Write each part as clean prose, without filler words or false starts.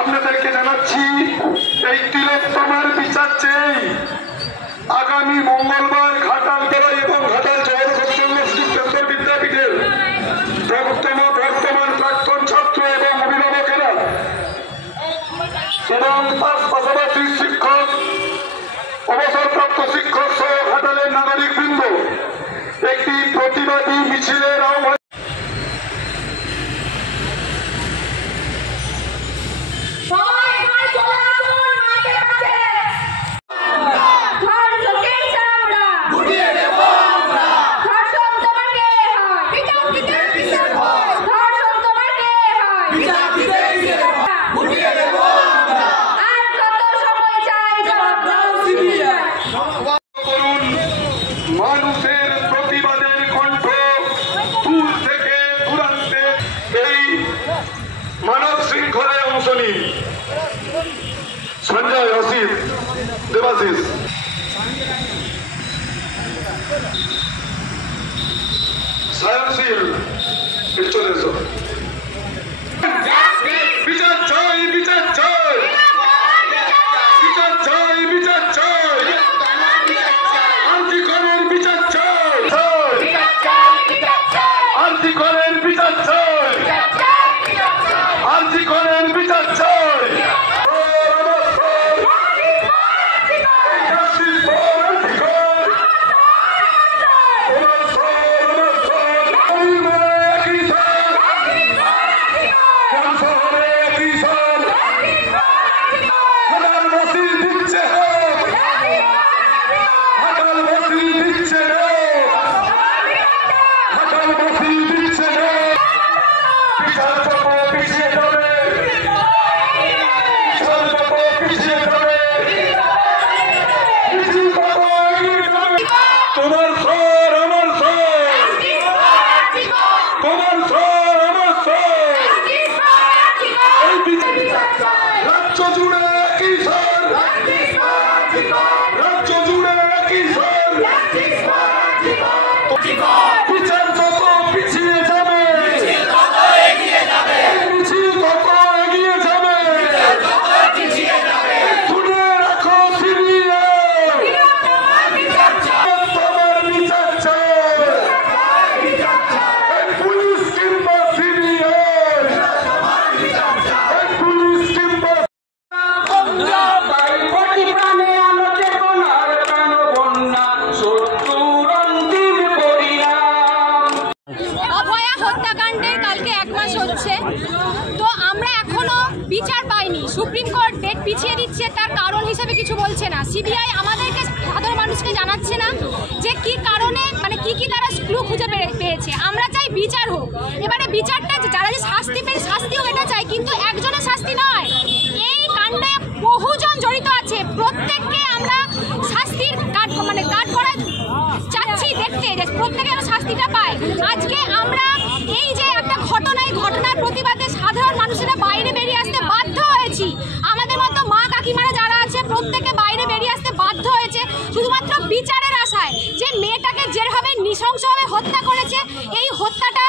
আপনাদেরকে জানাচ্ছি এই তিলোত্তমার বিচার চেয়ে আগামী মঙ্গলবার ঘাটাল তরাই এবং ঘাটাল জগৎ কেন্দ্র বিদ্যাপীঠের বর্তমান প্রাক্তন ছাত্র এবং অভিভাবকেরা এবং তার পাশাপাশি শিক্ষক অবসরপ্রাপ্ত শিক্ষক সহ ঘাটালের নাগরিক বৃন্দ একটি প্রতিবাদী মিছিলের আহ্বান মানুষের প্রতিবাদের কণ্ঠ দূর থেকে দূরান্তে এই মানব শৃঙ্খলায় অংশ নিন। সঞ্জয়, অসিত, দেবাশিস। সায়নশীল, চলে এসো। বিচার চাই, বিচার চাই, বিচার চাই, বিচার চাই, আর্থিকরের বিচার চাই, আর্থিকরের বিচার চাই, আর্থিকরের বিচার চাই। বিচার যত পিছিয়ে যাবে, মিছিল তত এগিয়ে যাবে। শুনে রাখো সিরিয়াল, তোমার বিচার চাই, পুলিশ কিংবা সিরিয়াল, পুলিশ কিংবা তো আমরা এখনো বিচার পাইনি। সুপ্রিম কোর্ট ডেট পিছিয়ে দিচ্ছে, তার কারণ হিসেবে কিছু বলছে না। সিবিআই আমাদেরকে সাধারণ মানুষকে জানাচ্ছে না যে কি কারণে, মানে কি তারা ক্লু খুঁজে পেয়েছে। আমরা চাই বিচার হোক। এবারে বিচারটা যারা যে শাস্তি পেয়ে শাস্তি হোক এটা চাই, কিন্তু একজনের শাস্তি নয়। এই কাণ্ডে বহুজন জড়িত আছে, প্রত্যেককে আমরা শাস্তির কাট করা চাচ্ছি দেখতে, যে প্রত্যেকে শাস্তিটা পায়। আজকে আমরা এই যে একটা ঘটনা, এই ঘটনার প্রতিবাদে সাধারণ মানুষেরা বাইরে বেরিয়ে আসতে বাধ্য হয়েছি। আমাদের মতো মা কাকিমারা যারা আছে প্রত্যেকে বাইরে বেরিয়ে আসতে বাধ্য হয়েছে শুধুমাত্র বিচারের আশায়। যে মেয়েটাকে যেভাবে নৃশংসভাবে হত্যা করেছে, এই হত্যাটা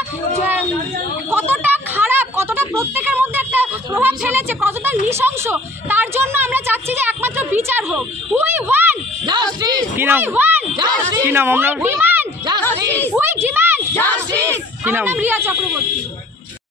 কতটা খারাপ, কতটা প্রত্যেকের মধ্যে একটা প্রভাব ফেলেছে, কতটা নৃশংস, তার জন্য আমরা চাচ্ছি যে একমাত্র বিচার হোক। We want justice, we want justice, কি নাম আমরা? Demand justice, we demand justice. আমার নাম রিয়া চক্রবর্তী।